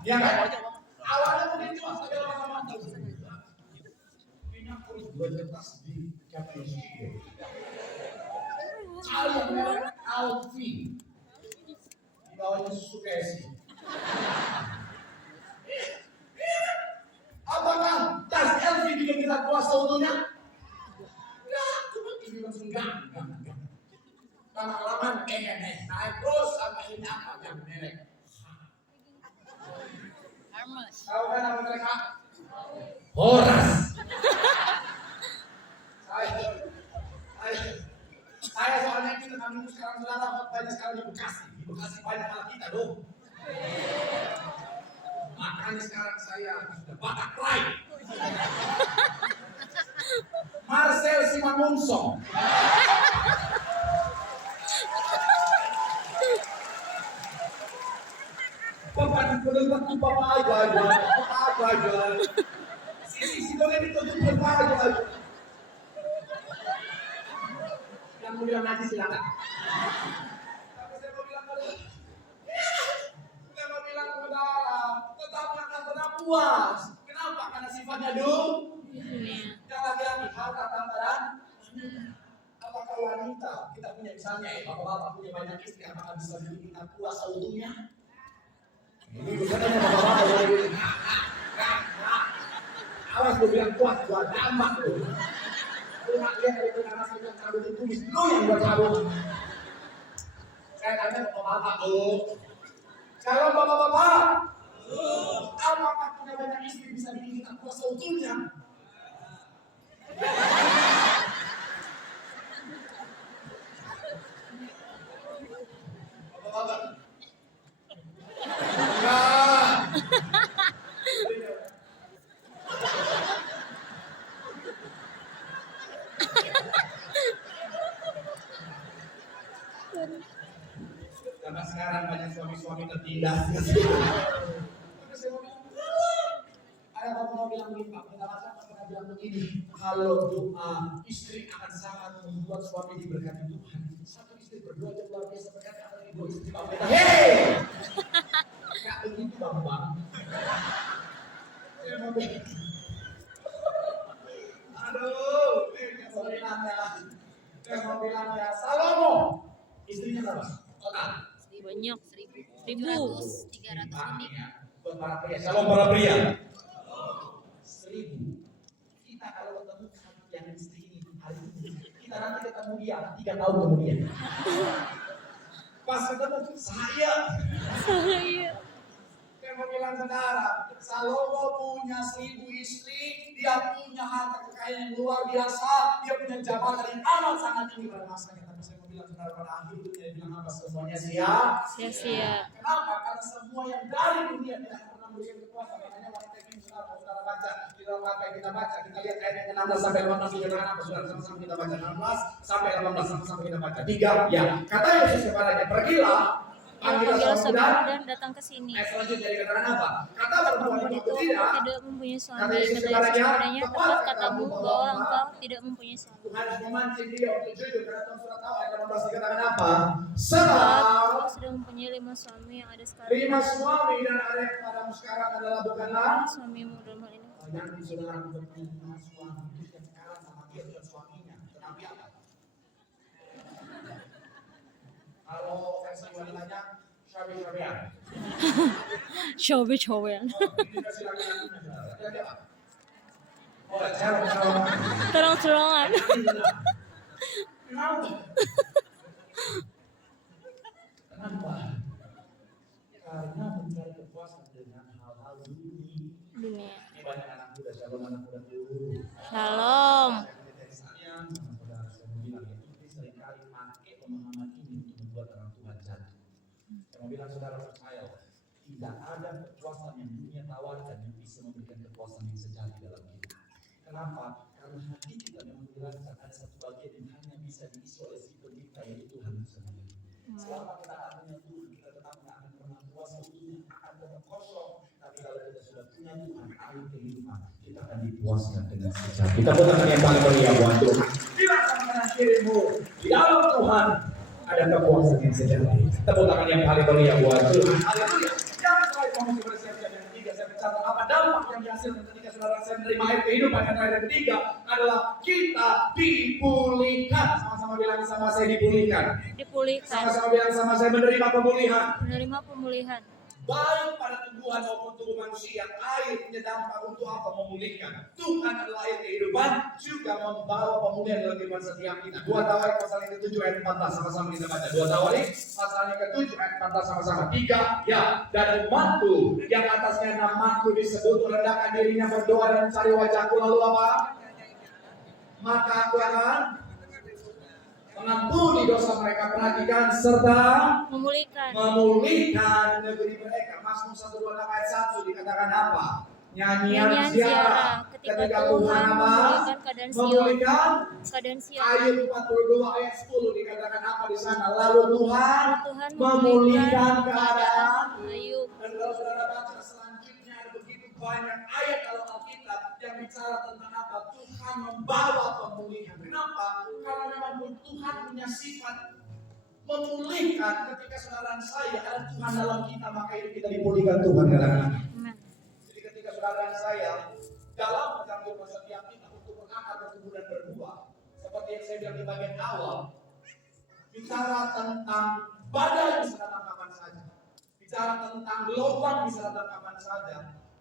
Ya kan? Awalnya mungkin cuma sampai lama-lama kayaknya aku harus belajar tasbih kata Yesus. Cari yang merek Alfi di bawahnya susu KSI. Apakah tas Alfi bikin kita kuasa utuhnya? Enggak, cuma ini langsung enggak. Lama-lama naik terus sampai ini apa yang merek? Tahu kan apa mereka? Horas. Saya soalnya kita kami sekarang saudara banyak sekali di Bekasi. Di Bekasi banyak anak kita dong. Makanya sekarang saya sudah Batak Pride. Marcel Simangunso. Bapak diperlukan tuh Bapak aja. Si boleh ditutup Bapak aja. Yang mau bilang nanti silakan. Tapi saya mau bilang saudara, tetap akan pernah puas. Kenapa? Karena sifatnya yang laki-laki harta tambahan. Apakah wanita kita punya misalnya bapak-bapak punya banyak istri, apakah bisa bikin kita puas seutuhnya? Ini bukannya bapak-bapak boleh awas gue bilang puas, gue dampak tuh. Lu nggak lihat dari karena saya bilang kabut itu tulis, lu yang buat kabut. Saya tanya bapak-bapak tuh. Kalau bapak-bapak, apakah punya banyak istri bisa bikin kita puas seutuhnya? Bapak-bapak. Enggak. Karena sekarang banyak suami-suami tertindas. Ada bapak mau bilang begini, Pak, kita pernah bilang begini, kalau doa istri akan sangat membuat suami diberkati Tuhan. Satu istri berdoa yang luar biasa berkati akan ibu istri Pak Beta. Hei, nggak begitu Bang. Aduh, saya mau bilang ya, Salomo, istrinya berapa? Total. Banyak, 1.300 lebih. Buat para pria, Shalom para pria. 1.000. Kita kalau ketemu yang istri ini hari ini, kita nanti ketemu dia 3 tahun kemudian. Pas ketemu saya. Saya mau bilang saudara, Salomo punya 1.000 istri, dia punya harta kekayaan yang luar biasa, dia punya jabatan yang amat sangat tinggi pada masanya. Tapi saya mau bilang saudara pada akhir dunia bilang apa semuanya sia-sia. Kenapa? Karena semua yang dari dunia tidak pernah memberikan kekuatan. Makanya wanita ini saudara baca, kita lihat ayat yang 16 sampai 18 dikatakan apa? Saudara sama-sama kita baca 16 sampai 18 sama-sama kita baca. 3 ya. Kata Yesus kepadanya, pergilah. Panggillah seorang dan datang ke sini. Selanjutnya dikatakan apa? Kata perempuan itu tidak mempunyai suami. Kata Yesus kepadanya, tepat katamu bahwa engkau tidak mempunyai suami. Tuhan harus memancing dia untuk jujur karena Tuhan sudah tahu ayat 18 dikatakan apa? Sebab engkau sudah mempunyai 5 suami yang ada sekarang. 5 suami dan ada yang padamu sekarang adalah bukanlah suamimu dalam hal ini. Yang di saudara berpunya 5 suami yang sekarang sama dia bukan suaminya, tetapi apa? Kalau versi wanitanya syabe-syabean. Syabe-syabean. Terang-terangan. Kenapa? Karena mencari kepuasan dengan hal-hal dunia. Ini banyak anak muda, shalom anak muda dulu. Shalom. Bilang saudara percaya, tidak ada kepuasan yang dunia tawarkan yang bisa memberikan kepuasan yang sejati dalam hidup. Kenapa? Karena hati kita memang dirasakan ada satu bagian yang hanya bisa diisi oleh si pencipta yaitu Tuhan sendiri. Selama kita akan punya Tuhan, kita tetap tidak akan pernah puas utuhnya, akan tetap kosong. Tapi kalau kita sudah punya Tuhan, air kehidupan, kita akan dipuaskan dengan sejati. Kita putarkan yang paling mulia buat Tuhan. Bilang sama kanan kirimu, di dalam Tuhan ada kepuasan yang sejati. Tepuk tangan yang paling mulia buat Tuhan. Haleluya. Jangan sampai kamu bersiap-siap. tercatat. Apa dampak yang dihasilkan ketika saudara saya menerima air kehidupan? Yang ketiga adalah kita dipulihkan. Sama-sama bilang sama saya dipulihkan. Dipulihkan. Sama-sama bilang sama saya menerima pemulihan. Menerima pemulihan. Baik pada tubuhan maupun tubuh manusia, air punya dampak untuk apa? Memulihkan. Tuhan adalah air kehidupan, juga membawa pemulihan dalam kehidupan setiap kita. 2 Tawarik pasal yang ke-7 ayat 14, sama-sama kita baca. 2 Tawarik pasal yang ke-7 ayat 14, sama-sama. 3, ya, dan umatku yang atasnya namaku disebut merendahkan dirinya, berdoa dan mencari wajahku, lalu apa? Maka aku akan mengampuni dosa mereka, perhatikan, serta memulihkan negeri mereka. Mazmur 126 ayat 1 dikatakan apa? Nyanyian ziarah ketika Tuhan apa? Memulihkan keadaan Sion. Ayat 42 ayat 10 dikatakan apa di sana? Lalu Tuhan memulihkan keadaan Ayub. Dan kalau saudara baca selanjutnya ada begitu banyak ayat dalam Alkitab yang bicara tentang apa? Tuhan membawa pemulihan. Kenapa? Karena memang Tuhan punya sifat memulihkan. Ketika saudara saya ada Tuhan dalam kita, maka hidup kita dipulihkan Tuhan dalam kita. Jadi ketika saudara saya dalam mengambil setiap kita untuk berakar, bertumbuh dan berbuah, seperti yang saya bilang di bagian awal, bicara tentang badai bisa datang kapan saja, bicara tentang gelombang bisa datang kapan saja,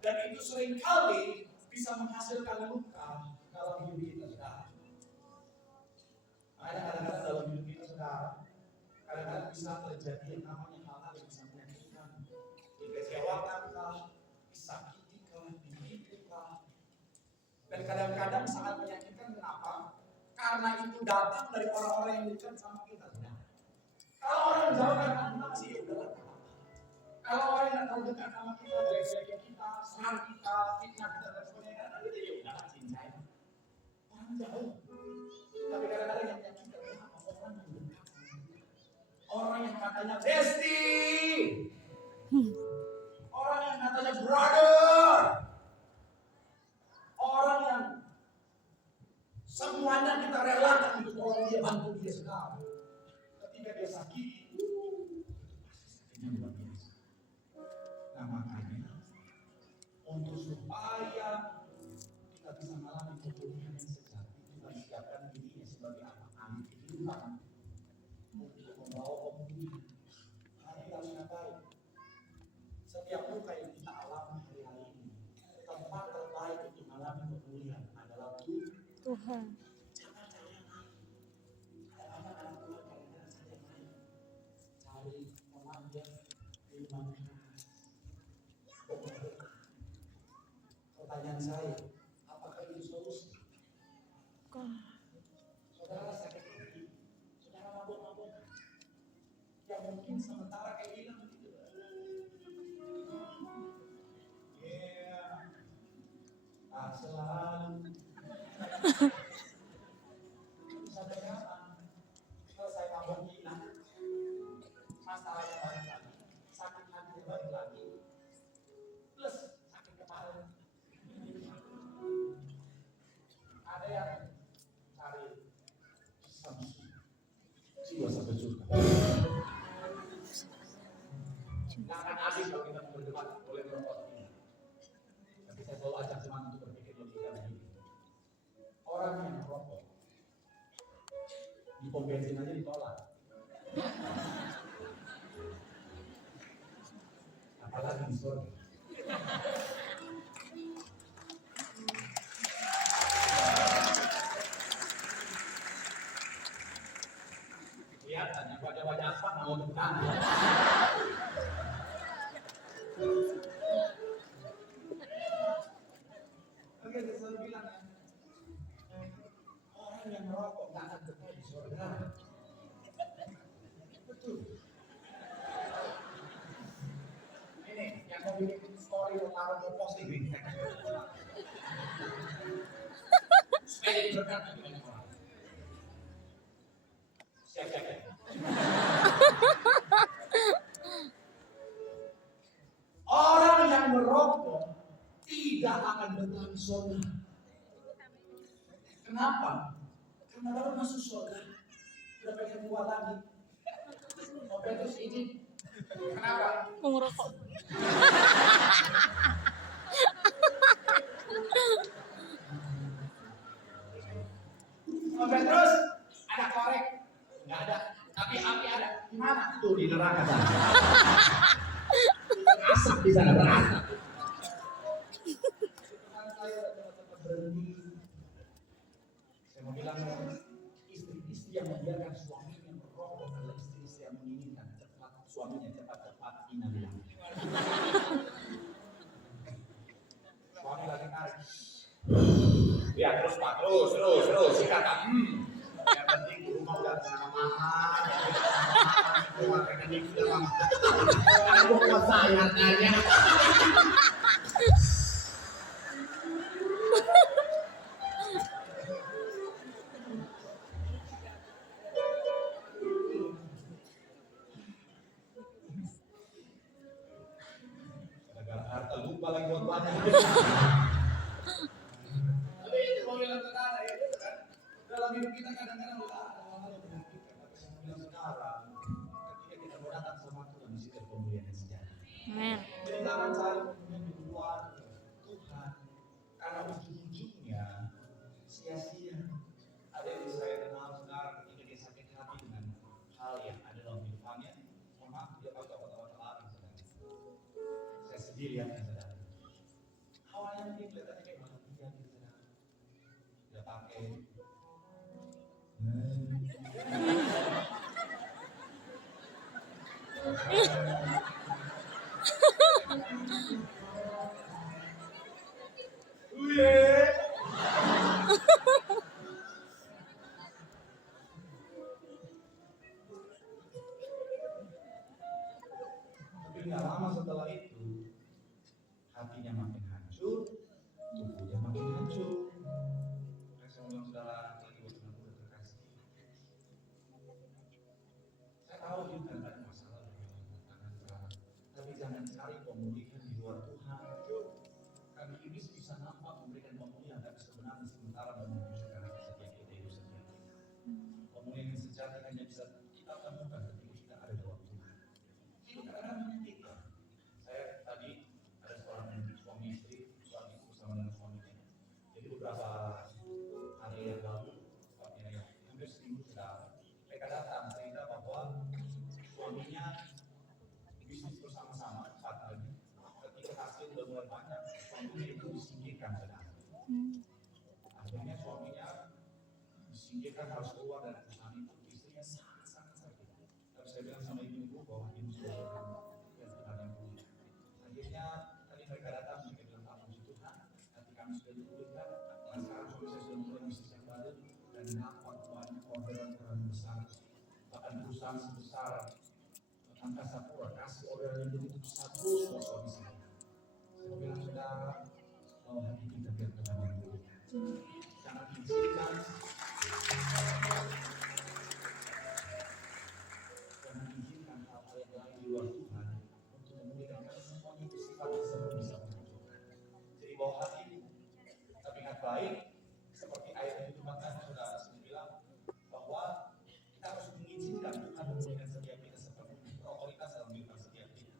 dan itu seringkali bisa menghasilkan luka dalam hidup kita, saudara. Ada kadang-kadang dalam hidup kita, saudara, kadang-kadang bisa terjadi yang namanya hal-hal yang bisa menyakitkan, dikecewakan kah, disakiti kah, ditipu kah, dan kadang-kadang sangat menyakitkan. Kenapa? Karena itu datang dari orang-orang yang dekat sama kita. Kalau orang yang jauh kan kita masih udah. Kalau orang yang tahu dekat sama kita, dari kita, serang kita, fitnah kita dan sebagainya, kan kita ya udah cincai. Orang jauh. Tapi kadang-kadang yang menyakitkan kenapa? Orang yang dekat. Orang yang katanya bestie. Orang yang katanya brother. Orang yang semuanya kita relakan untuk tolong dia, bantu dia sekarang. Ketika dia sakit, sakitnya luar biasa. Nah makanya, untuk supaya kita bisa mengalami pemulihan yang sejati, kita siapkan dirinya sebagai anak-anak kehidupan untuk membawa pemulihan. Hari kita harus ngapain? Setiap luka yang kita alami hari-hari ini, tempat terbaik untuk mengalami pemulihan adalah Tuhan. Jangan cari yang lain. Ada anak Tuhan kadang-kadang cari yang lain. Cari teman dia firman keras. Pertanyaan saya, apakah itu solusi? Saudara sakit hati, saudara mabuk-mabuk, yang mungkin sementara kayak bilang begitu. Tak selalu. Sampai kapan? Kalau saya mabuk hilang, masalahnya balik lagi, sakit hati balik lagi, plus sakit kepala. Ada yang cari solusi, jiwa sampai surga. Jangan habis kalau kita berdebat boleh merokok ini. Tapi saya selalu ajak teman untuk berpikir logika begini. Orang yang merokok di pom bensin aja ditolak, apalagi di surga. Kelihatan ya wajah-wajah aspak mau tekan. Oke, saya selalu bilang ya, orang yang merokok nggak akan kekal di surga. Betul. Ini yang mau bikin story orang mau posting ini. Supaya jadi berkat bagi banyak orang. Siap-siap ya. Orang yang merokok tidak akan bertahan surga. Kenapa? Karena baru masuk surga, udah pengen keluar lagi. Mau terus izin. Kenapa? Mau ngerokok. di sana berasap. Saya cepat berhenti. Saya mau bilang istri-istri yang membiarkan suaminya merokok adalah istri-istri yang menginginkan cepat suaminya cepat-cepat inalilah. Suami lagi tarik. Ya terus Pak, terus silakan. Yang penting di rumah udah sama mama, keluar rekening sudah mama. Aku mau saya tanya. Gara-gara harta lupa lagi buat banyak. Tapi itu mau bilang saudara ya, kan? Dalam hidup kita kadang-kadang ada hal-hal yang menyakitkan. Tapi saya mau bilang sekarang, ketika kita mau datang sama Tuhan, di situ ada pemulihan yang sejati. Amin. Jadi jangan cari pemulihan di luar Tuhan, karena ujung-ujungnya sia-sia. Ada yang saya kenal sekarang ketika dia sakit hati dengan hal yang ada dalam hidupnya, mohon maaf dia pakai obat-obat terlarang. Saya sedih lihatnya saudara. Awalnya mungkin kelihatannya kayak manusia gitu saudara. Dia pakai. Tapi nggak lama setelah itu hatinya makin hancur, tubuhnya makin hancur. Saya bilang saudara lagi betul-betul terkasih. Saya tahu juga ada masalah dengan tangan, tapi jangan cari pemulihan di luar Tuhan. Karena iblis bisa nampak memberikan pemulihan, tapi sebenarnya sementara menuju sekarang setiap kita itu setiap kita. Pemulihan yang sejati hanya bisa kita temukan ketika kita ada dalam Tuhan. Itu kadang-kadang menyakitkan. Saya tadi ada seorang suami istri bersama dengan suaminya. Jadi beberapa hari yang lalu, hampir seminggu sudah, mereka datang cerita bahwa suaminya bisnis bersama-sama partnernya. Ketika hasil sudah mulai banyak, suaminya itu disingkirkan saudara. Akhirnya suaminya disingkirkan harus keluar dari perusahaan itu. Istrinya sangat-sangat sakit. Tapi saya bilang sama ibu-ibu bahwa ibu sudah yang Tuhan yang punya. Akhirnya tadi mereka datang, mereka bilang Pak puji Tuhan, nanti kami sudah dipulihkan. Dan sekarang suami saya sudah mulai bisnis yang baru dan dapat banyak orderan besar. Bahkan perusahaan sebesar Angkasa Pura kasih orderan yang begitu besar terus buat suami saya. Saya bilang saudara, mau hati kita biar Tuhan yang pulihkan. Jangan izinkan hal-hal yang lain di luar Tuhan untuk memulihkan, karena semuanya itu sifatnya semua bisa menunjukkan. Jadi bawa hati, tapi ingat baik, seperti ayat yang ditumpahkan saudara sendiri bilang bahwa kita harus mengizinkan Tuhan memulihkan setiap kita seperti otoritas dalam kehidupan setiap kita.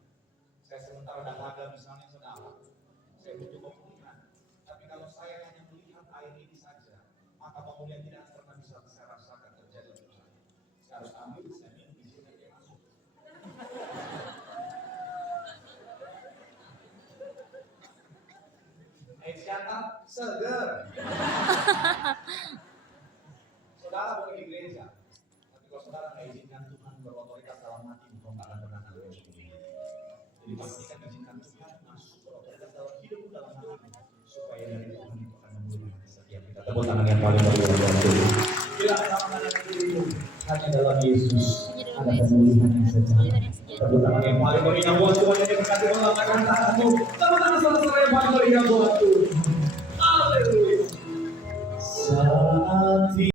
Saya sementara dahaga misalnya saudara, saya butuh pemulihan. Tapi kalau saya hanya melihat air ini saja, maka pemulihan tidak pernah bisa saya rasakan terjadi untuk saya. Saya harus ambil, saya minum, izinkan dia masuk. Siapa? Seger. Saudara boleh di gereja, tapi kalau saudara nggak izinkan Tuhan berotoritas dalam hati, engkau nggak akan pernah tahu ini. Jadi pastikan izinkan Tuhan masuk berotoritas dalam hidup dalam hati, supaya dari Tuhan itu akan memulihkan setiap kita. Tepuk tangan yang paling meriah buat Tuhan. Bila tangan yang dirimu hanya dalam Yesus ada pemulihan yang sejati. Tepuk tangan yang paling meriah buat Tuhan yang diberkati Allah akan tanganmu. Tepuk tangan saudara yang paling meriah buat Tuhan. Haleluya. Saat